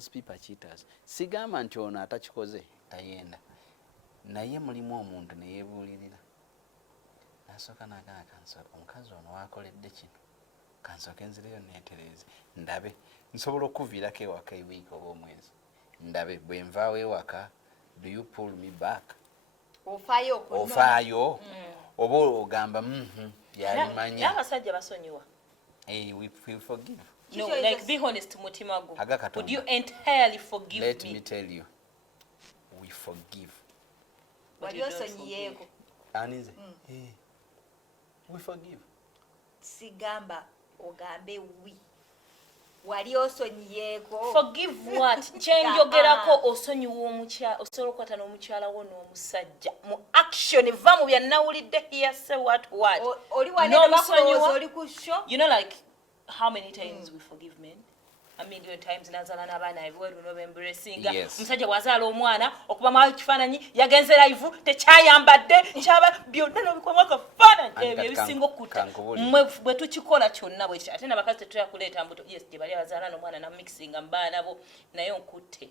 because people are cheaters. Sigamba nti ono atakikoze tayenda. Naye mulimu omuntu ne yeebuulirira. Nasooka n'agamba kansooka omukazi ono waakoledde kino. Kansooka enzireyo neetereeze. Ndabe nsobola okuviirako ewaka ewiiki oba omwezi. Ndabe bwe nvaawo ewaka, do you pull me back? Ofaayo oba ogamba yalimanyi. N'abasajja basonyiwa. We forgive. No, like be honest, mutima gwo. Would you entirely forgive me? Let me tell you, we forgive. But you don't Anize, we forgive. Sigamba ogambe we. Wali osonyiyeko. Forgive what? Chenjogerako osonyiwa omukyala, osobola okukwata n'omukyala wo n'omusajja. Mu action va mu bya nawulidde here say what? Oli wane bakulowooza oli ku show. You know like how many times we forgive men? A million times nazala n'abaana everywhere embracinga. Musajja bwazaala omwana okuba mu kifaananyi yagenze live tekyayambadde kyaba byonna n'obikoma akafaananyi ebyo ebisinga okutta. Bwe tukikola kyonna bwe ate n'abakazi tetuyakuleeta mbuto yes gye bali abazaala n'omwana na mixinga mbaana bo naye onkutte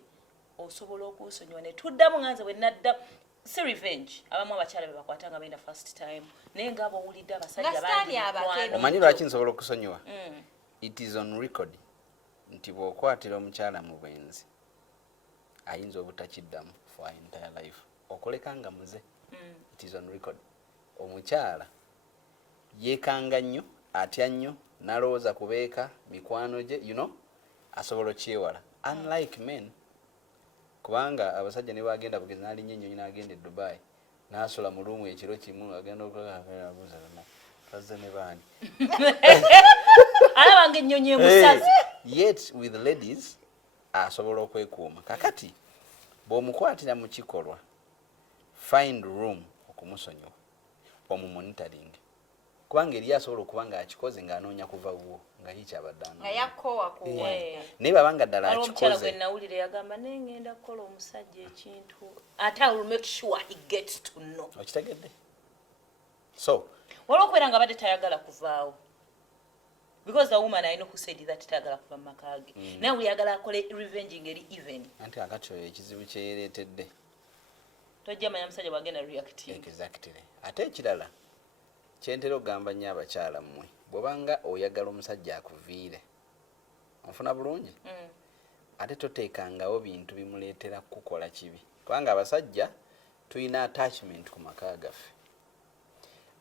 osobola okusonyiwa ne tuddamu nganze bwe nadda si revenge abamu abakyala be bakwatanga benda first time naye ng'abo owulidde abasajja bangi omanyi lwaki nsobola okusonyiwa it is on record nti bw'okwatira omukyala mu bwenzi ayinza obutakiddamu for entire life okoleka nga muze it is on record omukyala yeekanga nnyo atya nnyo n'alowooza kubeeka mikwano gye you know asobola okyewala unlike men kubanga abasajja ne bagenda bugenzi n'alinnya ennyonyi n'agenda e Dubai n'asula mu luumu ekiro kimu agenda okulabuuza kaze ne baani alaba ng'ennyonyi emusazi. Yet with ladies asobola okwekuuma kakati bw'omukwatira mu kikolwa find room okumusonyiwa omumonitoring kubanga eri asobola okuba ng'akikoze ng'anoonya kuva wo nga yikyabaddango nga yakkowa kuwa naye babanga ddala akikoze omukyala gwe nawulire yagamba naye ngenda kukola omusajja ekintu ate I will make sure he gets to know. Okitegedde so waliwo okubeera nga badde tayagala kuvaawo because the woman I know who said that tayagala kuva mu maka ge naye uyagala akole revenge ngeri even anti akatyo ekizibu kye yereetedde tojja manya musajja bwagenda reacting exactly ate ekirala kyentera okugamba nnyo abakyala mmwe bw'obanga oyagala omusajja akuviire onfuna bulungi ate toteekangawo bintu bimuleetera kukola kibi kubanga abasajja tulina attachment ku maka gaffe.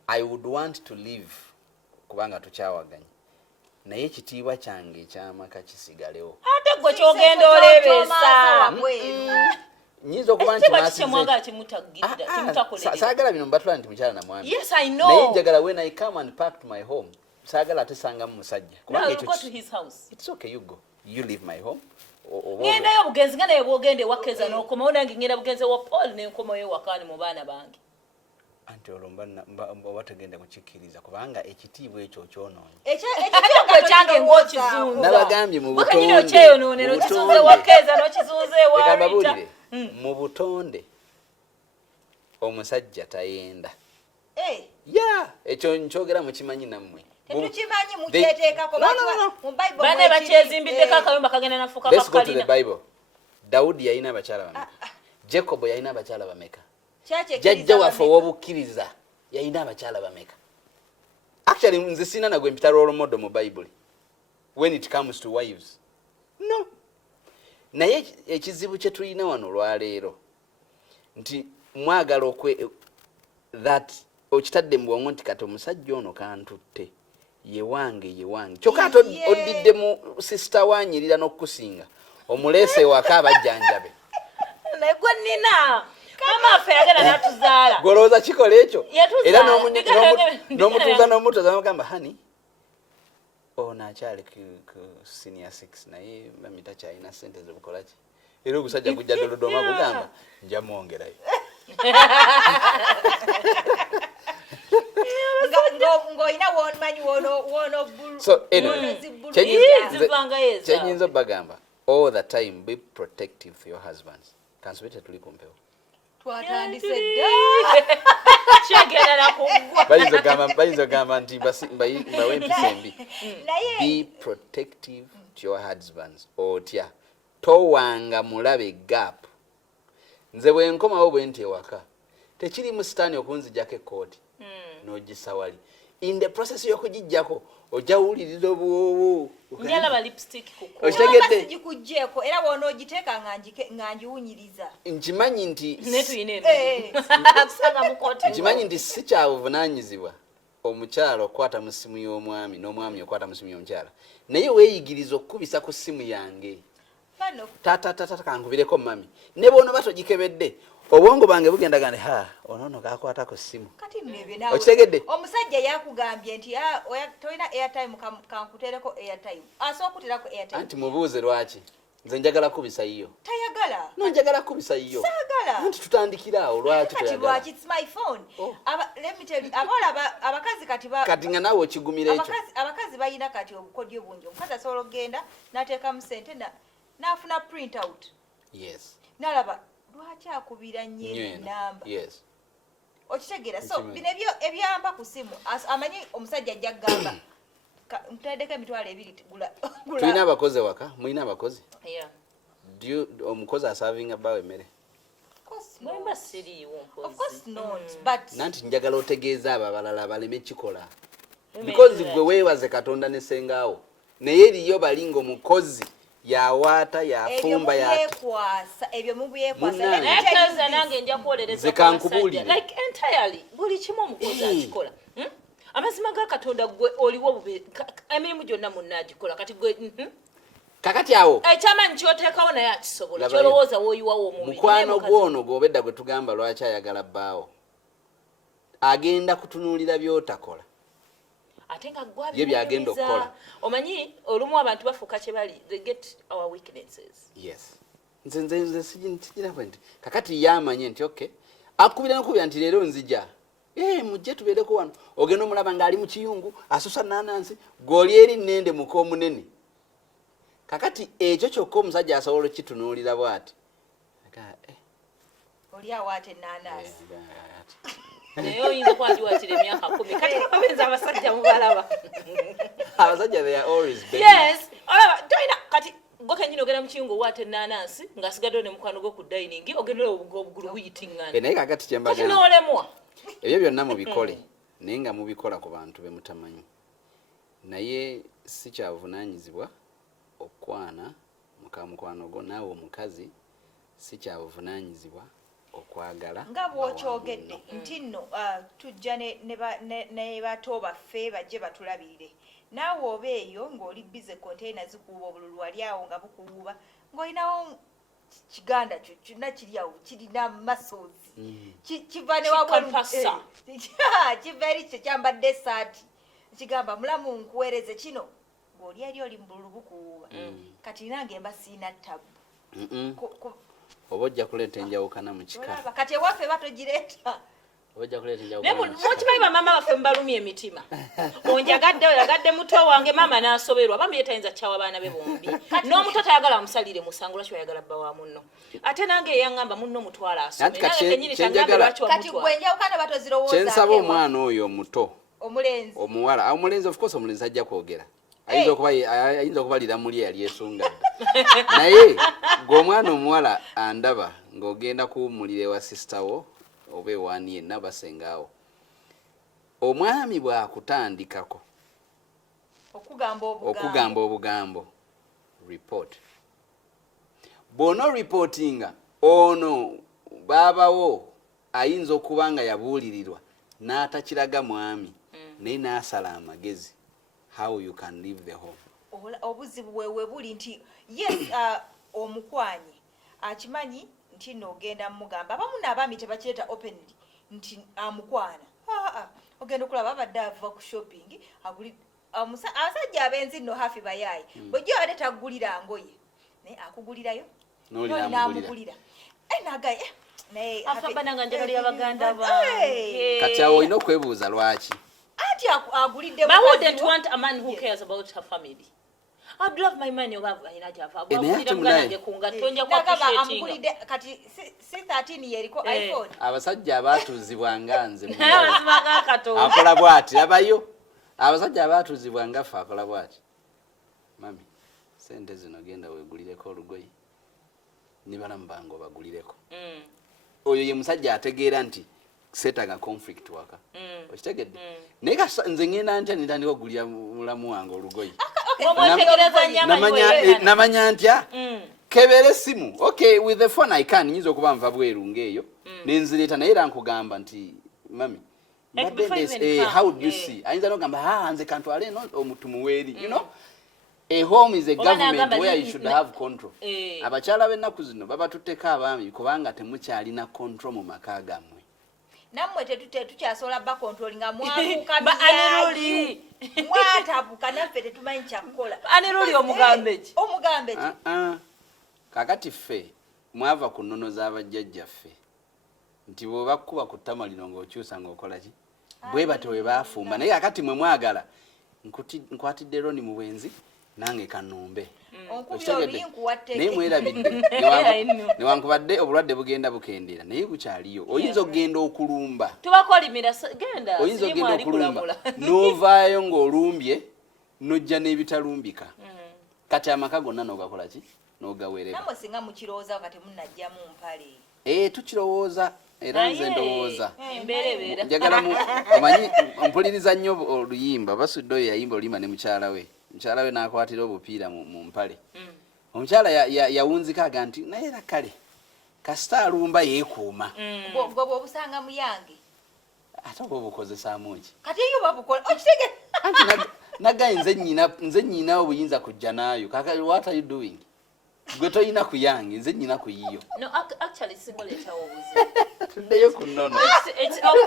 I would want to live kubanga tukyawaganye naye ekitiibwa kyange ekyamaka kisigalewo ate gwe kyogenda oleebeesa nyinza okuba nti saagala bino mbatula nti mukyala na mwami naye njagala when I come and park to my home saagala ate sangamu musajja kubanga it's okay you go you leave my home ngendayo bugenzi nga naye bwogenda ewakeza n'okomawo nange ngenda bugenzi wa Paul n'enkomayo ewakaani mu baana bange anti olwo mba tegenda kukikkiriza kubanga ekitiibwa ekyo kyonoonye ekyo kyange ng'okizunza nabagambye mu okyeyonoonera okizunza ewakeza n'okizunza ewabita mu butonde omusajja tayenda ekyo nkyogera mukimanyi nammwe tetukimanyi mukyeteekako bane bakyezimbiddeko akayumba kagenda nafuuka let's go to the Bible. Dawudi yalina abakyala bameka Jacob yalina abakyala bameka jjajja waffe ow'obukkiriza yalina abakyala bameka actually nze sina nagwe mpita role model mu Bible when it comes to wives no naye ekizibu kye tulina wano olwaleero nti mwagala that okitadde mu bwongo nti kati omusajja ono kantutte ye wange kyokka ate odidde mu sister wanyirira n'okukusinga omuleese waka abajjanjabe negwe nina mama affe yagala n'atuzaala golowooza kikola ekyo era n'omutuuza n'omugamba hani ono akyali ku senior 6 naye mami takyalina ssente z'obukola ki era ogusajja gujja Dodoma gugamba nja mwongerayo ng'olina womanyi wono bulu so kyenyinza obbagamba all the time be protective for your husbands kansubete tuli ku mpewo twatandise dda kyegenda nakugwa bayinza ogamba nti bawe empisa embi be protective to your husbands otya towanga mulabe gap nze bwe nkomawo bwe nti ewaka tekiri mu sitaani okunzijjako ekkooti n'ogisawali in the process y'okugijjako ojja wulirira obwowo njala lipstick kuko okitegedde gikugyeko era wona ogiteeka nga ngiwunyiriza nkimanyi nti netuyine nkimanyi nti si kyabuvunaanyizibwa omukyala okwata mu ssimu y'omwami n'omwami okwata mu ssimu y'omukyala naye weeyigiriza okukubisa ku ssimu yange taata kankubireko mami ne bw'onoba togikebedde obwongo bwange bugenda gane onono kakwata ku ssimu okitegedde omusajja yakugambye nti tolina airtime kankutereko airtime asobola okuterako airtime anti mubuuze lwaki nze njagala kubisa yiyo tayagala no njagala kubisa yiyo saagala anti tutandikiraawo lwaki toyagala it's my phone let me tell you abakazi kati nga naawe okigumira ekyo abakazi balina kati obukodyo bungi omukazi asobola okgenda n'ateekamu sente n'afuna print out yes n'alaba lwaki akubira nnyo enamba okitegeera so bino ebyamba ku simu amanyi omusajja ajja kugamba mutaddeko emitwalo 2 tulina abakozi waka mulina abakozi omukozi asavinga bawe emmere nanti njagala otegeeza abo abalala baleme kikola because gwe weebaze katonda ne sengaawo naye eriyo balinga omukozi yawaata yafumba ebyo mubyekwasa nange nja kwolereza like entirely buli kimu omukozi akikola amazima ga katonda gwe oliwo emirimu gyonna munnagikola kati gwe kakati awo ekyamanyi kyoteekawo naye akisobola kyolowooza wooyiwawo omubiri mukwano gwono gw'obedda gwe tugamba lwaki ayagala bbaawo agenda kutunuulira by'otakola ate nga ye byagenda okukola omanyi olumu abantu bafuuka kye bali they get our weaknesses yes nze sigira bwenti kakati yamanye nti okay akubira nokubira nti leero nzija mujje tubeereko wano ogenda omulaba ng'ali mu kiyungu asusa nanansi gw'oli eri nnende muko omunene kakati ekyo kyokka omusajja asobola okitunuulira bw'ati oli awaate nanansi naye oyinza kwandiwatira emyaka 10 kati babenza abasajja mubalaba abasajja they are always big yes olaba toyina kati gokenyina ogenda mu kiyungu owaate nanansi ng'asigaddewo ne mukwano gwo ku dining ogendera obugulu buyitingana naye kakati kyembagana noolemwa ebyo byonna mubikole naye nga mubikola ku bantu be mutamanyi naye si kyabuvunaanyizibwa okwana mukamukwano gwo naawe omukazi si kyabuvunaanyizibwa okwagala nga bw'okyogedde nti nno tujja ne bato baffe bajje batulabirire naawe oba eyo ng'oli bize konteyina zikuuba obululu wali awo nga bukuwuuba ng'olinawo kiganda kyo kyonna kiri awo kirina masozi kiva ne wabwekiva eri kyo kyambadde esaati kigamba mulamu nkuweereze kino ng'oli eri oli mu bululu bukuwuuba kati nange emba siina ttabu oba ojja kuleeta enjawukana mu kika kati ewaffe batogireeta ojja kuleeta enjawukana mukimanyi bamama baffe mubalumya emitima onjagadde oyagadde muto wange maama n'asoberwa bambi yetayinza kyawa abaana be bombi n'omuto tayagala amusalire musango lwaki wayagala bba wa munno ate nange eyaŋŋamba munno mutwala asome nange kenyini tangambe lwaki wamutwala kati gwe enjawukana batozirowooza kyensaba omwana oyo omuto omulenzi omuwala omulenzi of course omulenzi ajja kwogera ayinza okubalira muli yali esungadde naye ng'omwana omuwala andaba ng'ogenda kuwummulira ewa sisitawo oba ewaani yenna basengaawo omwami bw'akutandikako okugamba obugambo report bw'ono reportinga ono baabawo ayinza okuba nga yabuulirirwa n'atakiraga mwami naye n'asala amagezi how you can leave the home obuzibu bwewe buli nti yes omukwanyi akimanyi nti n'ogenda mugamba abamu n'abaami tebakireeta openly nti amukwana ogenda okulaba abadde ava ku shopping abasajja abenzi nno hafi bayaayi bwejjo abadde taggulira ngoye naye akugulirayo n'amugulira nagaye naye afabananga njagalira baganda kati awo olina okwebuuza lwaki anti agulidde but I wouldn't want a man who cares about her family. I'd love my money over ina jafa abulira muganda kunga tonja kwa appreciating kati C13 yeriko iPhone abasajja abatuzibwa nganze abasibaga kato akola bwati abayo abasajja abatuzibwa ngafa akola bwati mami sente zino genda wegulireko olugoyi nibala mbango bagulireko oyo ye musajja ategeera nti setaga conflict waka okitegedde naye nze ngenda ntya nitandika okugulira mulamu wange olugoyi namanya ntya kebere simu okay with the phone I can nyinza okuba nva bweru ngeeyo nenzireta naye era nkugamba nti mami how do you see ayinza nogamba nze kantwale eno omuntu muweeri you know a home is a government where you should have control abakyala b'ennaku zino baba tutteko abaami kubanga temukyalina control mu maka gammwe nammwe tetukyasobola ba control nga mwabuuka byali mwatabuka naffe tetumanyi kyakukola aniruli omugambe ki kakati ffe mwava ku nnono z'abajjajjaffe nti bw'oba kuba ku ttama lino ng'okyusa ng'okola ki bwe batyo bwe baafumba naye kakati mwe mwagala nkwatidde Roni mu bwenzi nange kanombe naye mwerabidde newankubadde obulwadde bugenda bukendeera naye bukyaliyo oyinza okugenda okulumba oyinza okugenda okulumba n'ovaayo ng'olumbye n'ojja n'ebitalumbika kati amaka gonna n'ogakola ki n'ogawerera namwe singa mukirowooza kati munnajjamu mpale tukirowooza era nze ndowooza njagala omanyi mpuliriza nnyo oluyimba basudde oyo yayimba oluyimba ne mukyala we n'akwatira obupiira mu mpale omukyala yawunzika aga nti naye era kale kasita alumba yeekuuma gwe bw'obusanga muyange ate oba obukozesaamu ki kati yo babukola okitege anti nagaye nze nnyina obuyinza kujja naayo kaka what are you doing gwe toyina ku yange nze nnyina ku yiyo tuddeyo ku nnono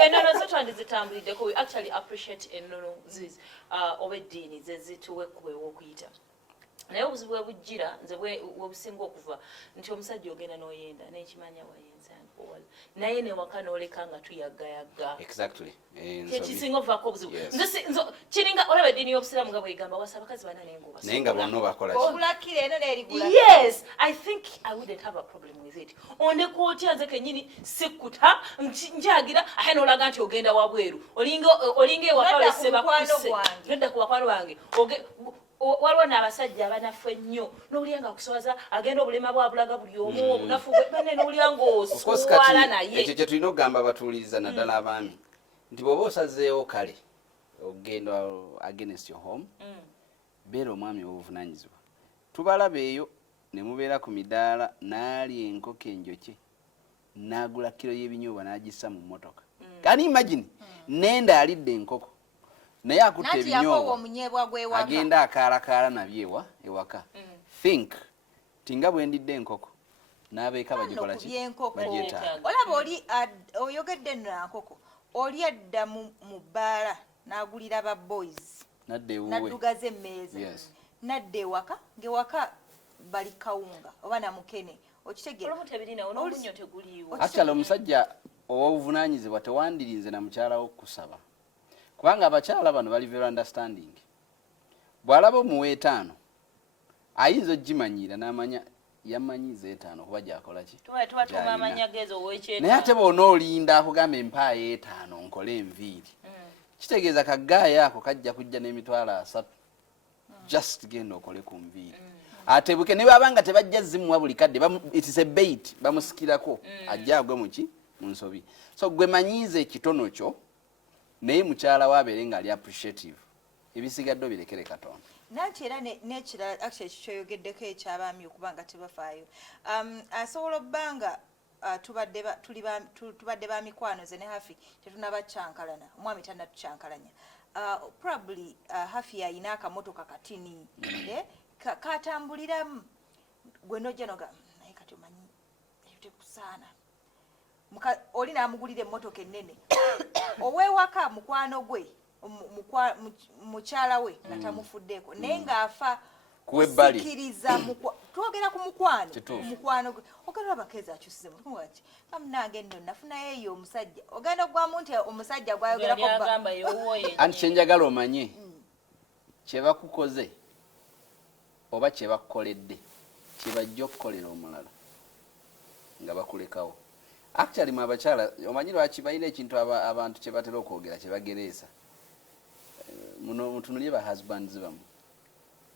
ennono zo twandizitambulideko we actually appreciate ennono oba eddiini zezituwa ekkuba ew'okuyita naye obuzibu bwe bujjira nze webusinga okuva nti omusajja ogenda n'oyenda n'ekimanya wayenza owala naye newaka n'oleka nga tuyagayagga kyekisinga ovaako obuzibu kiringa olaba eddiini y'obusiraamu nga bwegamba wasa abakazi bana nengoba naye nga bonna obakola obulakira eno n'erigula yes I think I wouldn't have a problem with it ondeka otya nze kennyini sikkuta njagira ate n'olaga nti ogenda wabweru olinga ewaka olese bakuse todda ku bakwano bange waliwo n'abasajja abanafu ennyo n'olya nga kusowaza agenda obulema bwabulaga buli omu obunafu bane n'olya ng'oswala naye ekyo kye tulina okugamba abatuuliriza naddala abaami nti bw'oba osazeewo kale ogenda against your home beera omwami w'obuvunaanyizibwa tubalaba eyo ne mubeera ku midaala n'alya enkoko enjokye n'agula kiro y'ebinyoobwa n'agissa mu mmotoka kani imagine nenda alidde enkoko naye akutta ebinyoobwa agenda akaalakaala nabyo ewaka think tinga bwendidde enkoko n'abeeka bagikola ki bagyetaaga olaba oli oyogedde nno nkoko oli adda mu bbaala n'agulira ba boys naddugaza emmeeza nadda ewaka ng'ewaka bali kawunga oba namukene okitegeera actually omusajja ow'obuvunaanyizibwa tewandirinze na mukyalawo kusaba kubanga abakyala bano bali very understanding bw'alaba omuwa 5 ayinza ogimanyiira n'amanya yamanyiza 5 kuba gyakola ki naye ate bw'ona olinda akugamba empaayo 5 nkole enviiri kitegeeza kaggaaya ako kajja kujja n'emitwalo 3 just genda okole ku nviiri atebuke ne baba nga tebajja zimuwa buli kadde it's a bait bamusikirako ajja agwe muki mu nsobi so gwe manyiiza ekitono kyo naye mukyala wabeere ng'ali appreciative ebisigadde birekere Katonda nanti era n'ekirala actually kikyoyogeddeko ekyabaami okuba nga tebafaayo asobola obbanga tubadde ba mikwano ze ne hafi tetunabakyankalana omwami tannatucyankalanya probably hafi ayina akamotoka katini katambuliramu gwe nojja noga naye kati omanyi tekusaana oli n'amugulira emmotoka ennene ow'ewaka mukwano gwe mukyala we nga tamufuddeeko naye ng'afa kusikiriza twogera ku mukwano gwe ogenda abakeezi akyusize muti amunange nno nafunayo eyo omusajja ogenda ogwamu nti omusajja gwayogerako anti kyenjagala omanye kyebakukoze oba kyebakukoledde kyebajja okukolera omulala nga bakulekawo actually mu abakyala omanyi lwaki balina ekintu abantu kyebatera okwogera kyebagereesa mutunulye ba husbands bamu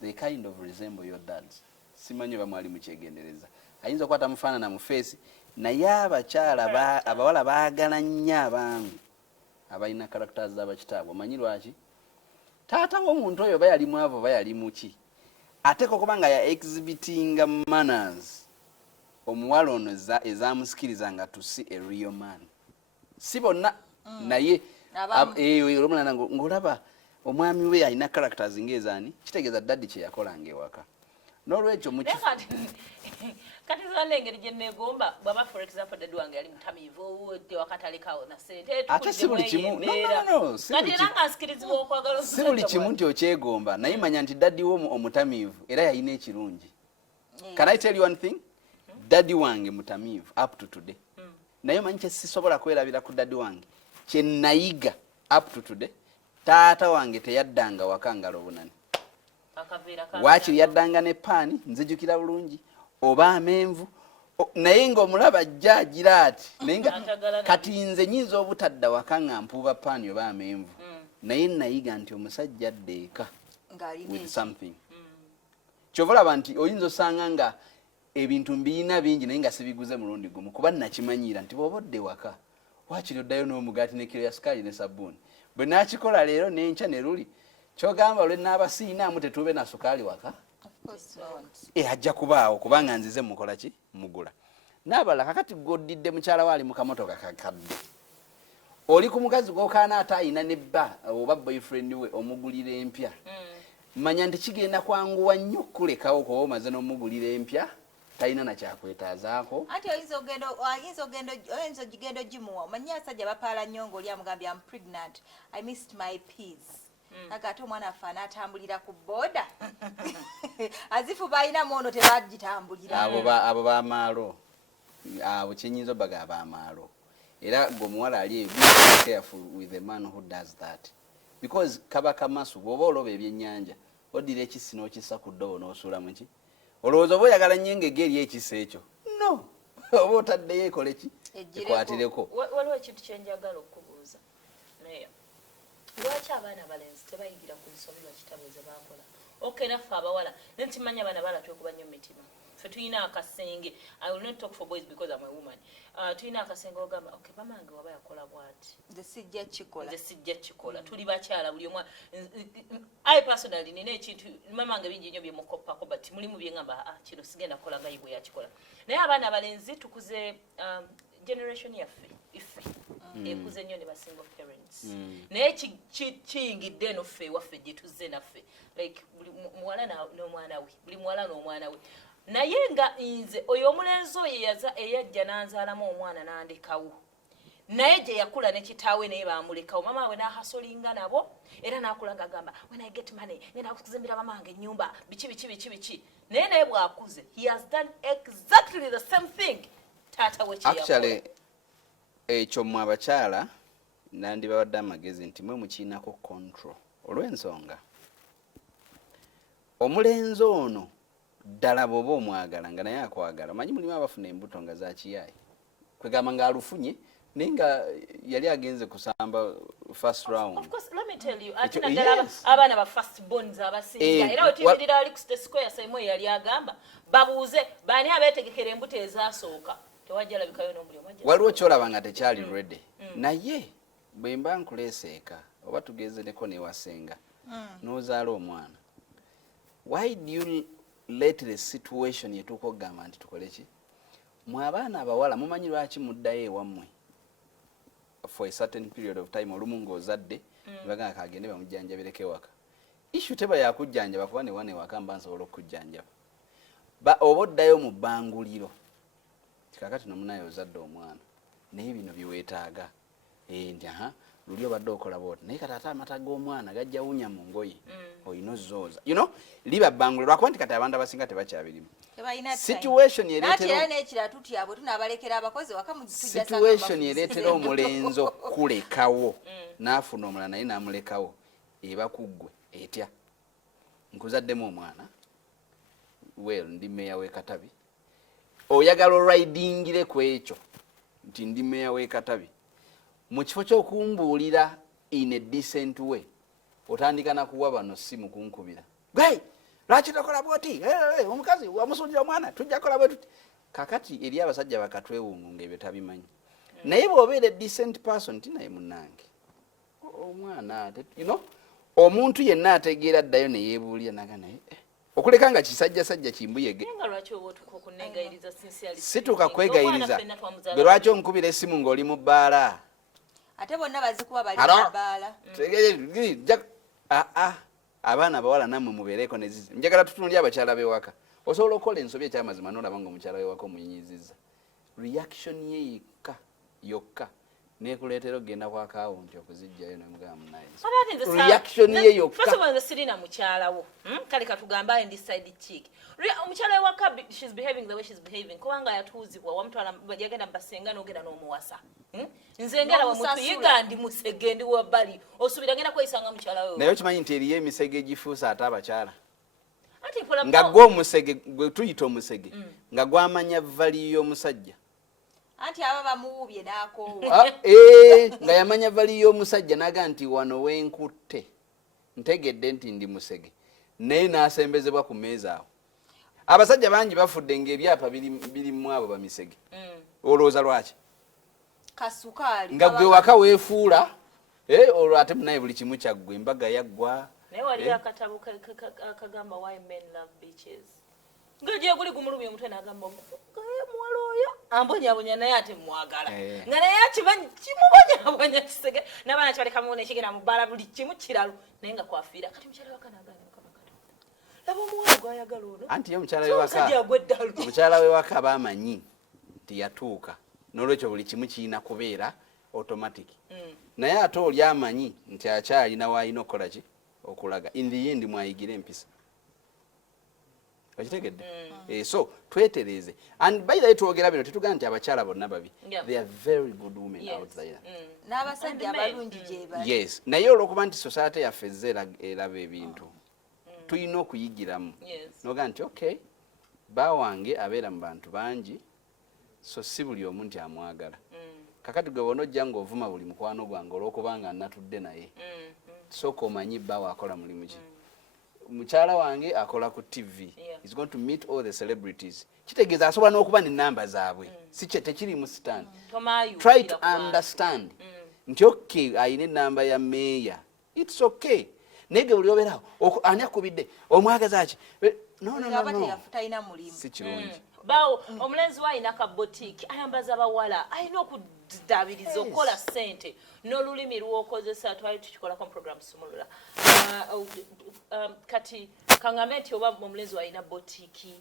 they kind of resemble your dads simanyi oba mwali mukyegendereza ayinza okukwata mufaanana mu face naye abakyala abawala baagala nnyo abaami abalina characters z'abakitaabwe. Omanyi lwaki? Taata w'omuntu oyo oba yali mwavu oba yali muki, ate okuba nga ya exhibitinga manners, omuwala ono ezamusikiriza nga to see a real man. Si bonna naye olwomulala ng'olaba omwami we alina characters ng'ezaani, kitegeeza daddi kye yakolanga ewaka. N'olwekyo kati zonna engeri gye neegomba bw'aba for example daddi wange yali mutamiivu tewakatalekawo na ssente ate si buli kimu si buli kimu nti okyegomba, naye manya nti daddi wo omutamiivu era yalina ekirungi. Can I tell you one thing? Daddi wange mutamiivu up to today. Naye manyi kye sisobola kwerabira ku daddi wange kye nayiga up to today, taata wange teyaddanga waka ngalo bunani. Waakiri yaddanga ne paani nzijukira bulungi oba amenvu, naye ng'omulaba ajja agira ati kati nze nyinza obutadda waka nga mpuuba paani oba amenvu, naye nayiga nti omusajja addeeka with something. Kyova olaba nti oyinza osanga nga ebintu mbiyina bingi naye nga sibiguze mulundi gumu kuba nakimanyira nti bw'oba odde waka waakiri oddayo n'omugaati ne kiro ya sukaali ne sabbuuni. Bwe naakikola leero n'enkya ne luli kyogamba lwe naaba siinaamu tetuube na sukaali waka ajja kubaawo kubanga nzize mukola ki mugula. N'abalala kakati g'oddidde mukyala waali mu kamotoka kakadde, oli ku mukazi gw'okaana ate ayina ne bba oba boyfriend we omugulira empya, manya nti kigenda kwanguwa nnyo kulekawo kuba omaze n'omugulira empya talina na kyakwetaazaako. Anti oyinza ogenda ogimuwa. Omanyi abasajja bapaala nnyo ng'oli amugambye I'm pregnant, I missed my peas. Naga ate omwana affe anaatambulira ku booda azifu balinamu ono tebagitambulira. Abo bamaalo, abo kyenyinza obaga abamaalo. Era gweomuwala ali ebi careful with the man who does that, because kaba kamasu bw'oba oloba ebyennyanja oddira ekisi n'okissa ku ddobo n'osuula mu ki, olowooza oba oyagala nnyo engege eri ekisi ekyo? No, oba otaddeyo ekole ki ekwatireko. Waliwo ekintu kyenjagala okubuuza naye lwaki abaana abalenzi tebayigira ku nsobi bakitabo ze bakola? Okay, naffe abawala nentimanya abaana balatwe okuba nnyo mitima. Ffe tulina akasenge, I will not talk for boys because I'm a woman. Tulina akasenge ogamba okay bamange waba yakola bwati nze sijja kikola. Tuli bakyala buli omwana. I personally nina ekintu mamange bingi nnyo byemukoppako but mulimu byengamba kino sigenda kukola nga yibwe yakikola. Naye abaana abalenzi tukuze generation yaffe ife ekuze nnyo ne basingle parents. Naye kiyingidde eno ffe waffe gye tuzze naffe like buli muwala n'omwana we, buli muwala n'omwana we. Naye nga nze oyo omulenzi oyo eyajja n'anzaalamu omwana n'andekawo, naye gye yakula ne kitaawe naye baamulekawo, mama we n'ahasolinga nabo era n'akula ng'agamba when I get money ngenda kuzimbira mamange ennyumba biki. Naye bw'akuze he has done exactly the same thing taata we kye yakola. Actually ekyo mmwe abakyala nandibawadde amagezi nti mwe mukiinako control olw'ensonga omulenzi ono ddala bw'oba omwagala nga naye akwagala. Manyi mulimu abafuna embuto nga zakiyaayi kwegamba ng'alufunye naye nga yali agenze kusamba first round. Of course, let me tell you, ate naddala abaana ba first borns abasinga era otimbirira ali ku square same yali agamba babuuze baani abeetegekera embuto ezasooka tewajja labikayo n'omuli omwajja. Waliwo kyolaba nga tekyali ready. Naye bwe mba nkuleeseeka oba tugezereko newasenga n'ozaala omwana, why do you let the situation yetuuka okugamba nti tukole ki? Mwe abaana abawala mumanyi lwaki muddayo ewammwe for a certain period of time olumu ng'ozadde nebagamba kagende bamujjanjabireko ewaka. Issue teba yakujjanjaba kuba newana ewaka mba nsobola okukujjanjaba. Oba oddayo mu bbanguliro kakati nomunaye ozadde omwana naye bino byeweetaaga nti luli obadde okola bwoti naye kati ate amata g'omwana gajja wunya mu ngoye olina ozzooza liba bbanguliro lwakuba nti kati abantu abasinga tebakyabirimu. Situation ereetera omulenzi okulekawo n'afuna omulala naye n'amulekawo eba kuggwe etya. Nkuzaddemu omwana ndi meeya w'e Katabi, oyagala olwaidingire ku ekyo nti ndi meeya w'e Katabi, mu kifo ky'okumbuulira in a decent way otandika nakuwa bano simu kunkubira lwaki tokola bwoti omukazi wamusundira omwana tujja kola bwe tuti kakati eri abasajja bakatwewungu ng'ebyo tabimanyi naye bw'obeera decent person tinaye munnange omwana omuntu yenna ategeera addayo ne yeebuulira naga naye okuleka nga kisajjasajja kimbuyege situka kwegayiriza bwe lwaki onkubira essimu ng'oli mu bbaala ate bonna bazikuba bali mu bbaala abaana abawala nammwe mubeereko njagala tutunulya abakyala b'ewaka osobola okukola ensobi ekyamazima n'olaba nga omukyala w'ewaka omunyinyiziza reaction ye yokka nekuleetera okugenda ku akawunti okuzijjayo nomugamba munayereaction ye yokka sirina mukyalawo kale katugamba ndi side chick omukyala w'ewaka she's behaving the way she's behaving kubanga yatuuzibwa wamutwala yagenda basenga n'ogenda n'omuwasa nze ngera wamutuyiga ndi musege ndi wabbali osubira ngenda kweyisanga mukyala we naye okimanyi nti eriyo emisege egifuusa ate abakyala nga gwe omusege gwe tuyita omusege nga gwamanya valiyo omusajja anti aba bamuwubye n'akoowa nga yamanya valiyo omusajja naga nti wano wenkutte ntegedde nti ndi musege naye n'asembezebwa ku mmeeza awo abasajja bangi bafudde ng'ebyapa birimu abo bamisege olowooza lwaki kasukaali nga gwe waka weefuula olwo ate naye buli kimu kyaggwe embaga yaggwa naye wali akatabo akagamba why men love beaches ng'egiye guli gumulumya omutwe n'agamba muwala oyo ambonyabonya naye ate mwagala nga naye akimanyi kimubonyabonya kisege n'abaana kibaleka muwona ekigenda mu bbaala buli kimu kiralu naye nga kwafiira kati mukyala wakanagana laba omuwala gwayagala ono anti ye omukyala w'ewaka baamanyi nti yatuuka n'olwekyo buli kimu kirina kubeera automatic naye ate oli amanyi nti akyalina w'alina okukola ki okulaga in the end mwayigira empisa okitegedde so twetereze and by the way twogera bino tetugamba nti abakyala bonna babi they are very good women out there n'abasajja abalungi gye bali yes naye olw'okuba nti society yaffe ezze eraba ebintu tulina okuyigiramu noga nti okay bawange abeera mu bantu bangi so si buli omu nti amwagala kakati gwe bona ojja ng'ovuma buli mukwano gwange olw'okubanga natudde naye sooka omanyi bbawe akola mulimu ki mukyala wange akola ku TV is going to meet all the celebrities kitegeeza asobola n'okuba n'ennamba zaabwe si kye tekiri mu stand try to understand nti okay ayina ennamba ya meeya it's okay naye ge buli obeerawo ani akubidde omwagaza ki no si kirungi bawo omulenzi wa ayina ka boutique ayambaza abawala ayina okuddaabiriza okukola ssente n'olulimi lw'okozesa twali tukikolako program sumulula kati kangambe nti oba omulenzi wa ayina boutique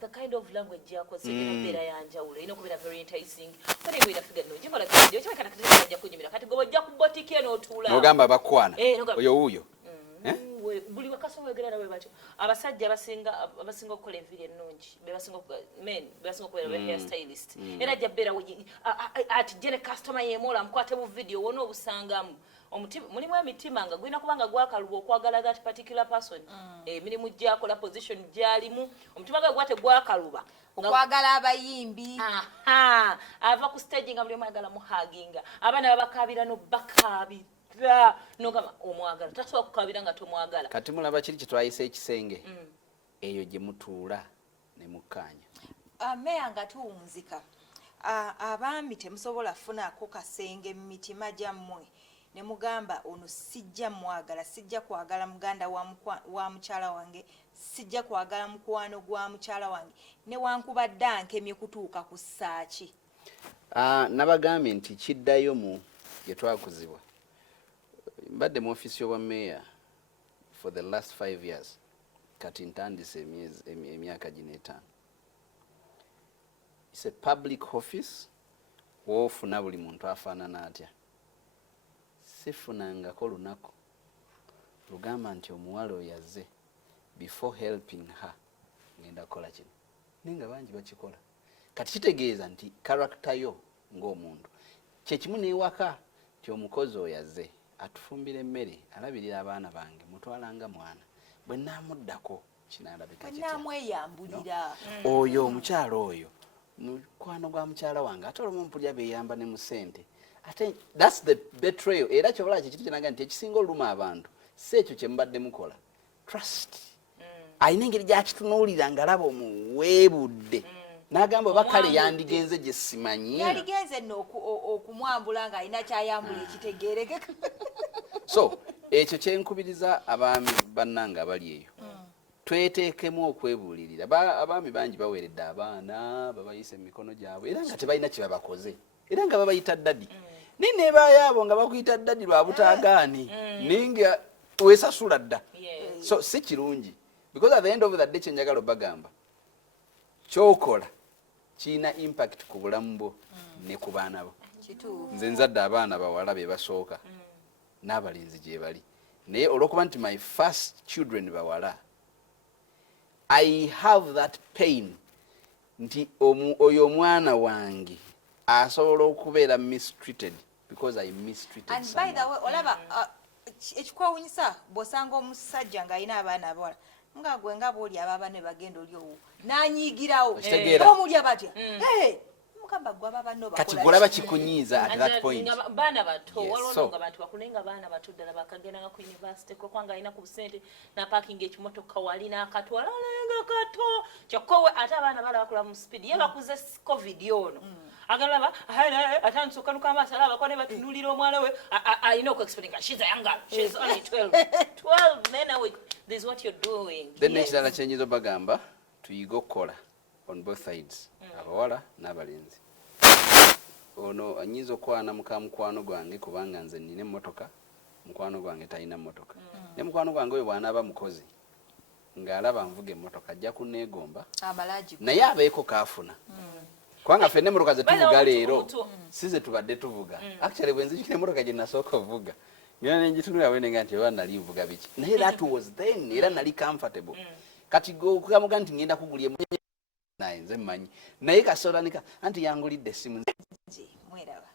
the kind of language yakozesa egena mbeera yanjawulo erina okubeera very enticing kale ngwira figure no jimala kandi okimanyi kati ajja kunyumira kati gwe ojja ku boutique n'otuula n'ogamba bakwana oyo wuuyo buli wakaso wegera nawe batyo abasajja abasinga okukola enviiri ennungi bebasinga okubeera hair stylist era jabbeera ati jene customer yemola amukwate bu video wona obusangamu mulimu emitima nga gwina kubanga gwakaluba okwagala that particular person emirimu gyakola position gyalimu omutima gwe gwate gwakaluba okwagala abayimbi ava ku stage nga buli omu ayagala muhaginga abaana babakabira nobakabi nogamba omwagala tasobola kukabira nga tomwagala kati mulaba kiri kye twayisa ekisenge eyo gye mutuula ne mukkaanya meya nga tuwunzika abaami temusobola kufunaako kasenge mu mitima gyammwe ne mugamba ono sijja mwagala sijja kwagala muganda wa mukyala wange sijja kwagala mukwano gwa mukyala wange newankubadde ankemye kutuuka ku ssaaki nabagambye nti kiddayo mu gye twakuzibwa mbadde mu office y'obwa meya for the last 5 years kati ntandise emyaka gino 5 it's a public office woofuna buli muntu afaanana atya sifunangako lunaku lugamba nti omuwala oyo yazze before helping her ngenda kukola kino naye nga bangi bakikola kati kitegeeza nti character yo ng'omuntu kyekimu n'ewaka nti omukozi oyo yazze atufumbira emmere alabirira abaana bange mutwalanga mwana bwe naamuddako kinaalabika kinamweyambulira oyo omukyala oyo mukwano gwa mukyala wange ate olumu mpulya beeyamba ne mu ssente ate that's the betrayal era kyobola kyekitu kinaga nti ekisinga oluma abantu si ekyo kye mubadde mukola trust ayina engeri gyakitunuulira nga laba omuweebudde n'agamba bakale yandigenze gye simanyi yaligenze nno okumwambula nga alina kyayambula ekitegeerekeka. So ekyo kyenkubiriza abaami bannanga abali eyo tweteekemu okwebuulirira. Abaami bangi baweredde abaana babayise emikono gyabwe era nga tebalina kye babakoze era nga babayita ddadi naye neebaayaabo nga bakuyita ddadi lwa butaagaani naye nga weesasula dda. So si kirungi because at the end of the day kyenjagala obagamba kyokola kiina impact ku bulamu bwo ne ku baana bo. Nze nzadde abaana bawala be basooka n'abalenzi gye bali naye olw'okuba nti my first children bawala I have that pain nti oyo omwana wange asobola okubeera mistreated because I mistreated and by the way olaba ekikwawunyisa bw'osanga omusajja ng'alina abaana abawala nga gwe nga bw'oli ababa ne bagenda oli owo n'anyiigirawo omulya batya mukamba gwe ababa no bakola kati golaba kikunyiiza at that point baana bato waliwo nga bantu bakulu nga baana bato ddala bakagenda nga ku university kwanga alina ku busente na parking ekimotoka wali n'akatwala alenga kato kyokka we ate abaana bala bakula mu speed ye bakuze covid ono agalaba atandika okanuka amaaso alaba bakone batunulira omwana we alina okuexplaininga she's a young girl, she's only 12 then this is what you're doing. Then nekirala kyenyiza bagamba tuyiga okukola on both sides abawala n'abalenzi. Ono anyiza okwana mukwano gwange kubanga nze nina emmotoka mukwano gwange talina mmotoka ne mukwano gwange oyo bw'anaaba mukozi ng'alaba nvuga emmotoka ajja kunneegomba naye abeeko kaafuna kubanga ffenna emmotoka ze tuvuga leero si ze tubadde tuvuga actually bwe nzijukira emmotoka gye nasooka ovuga ngera nengitunula wenenga nti oba nali nvuga biki naye that was then era nali comfortable kati gokugamuga nti ngenda kugulya naye nze mmanyi naye kasoolanika anti yangulidde essimu mweraba